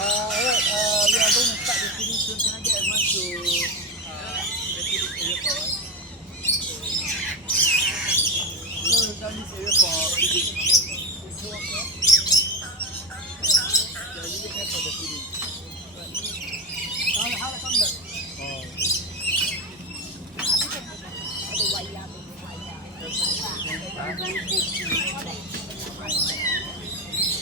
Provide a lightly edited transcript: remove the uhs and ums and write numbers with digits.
Alright, we are going to start the feeding soon. Can I get everyone to the feeding area for us? So we've done this area for feeding. It's so okay. Yeah, you will have for the feeding. How come then? Oh.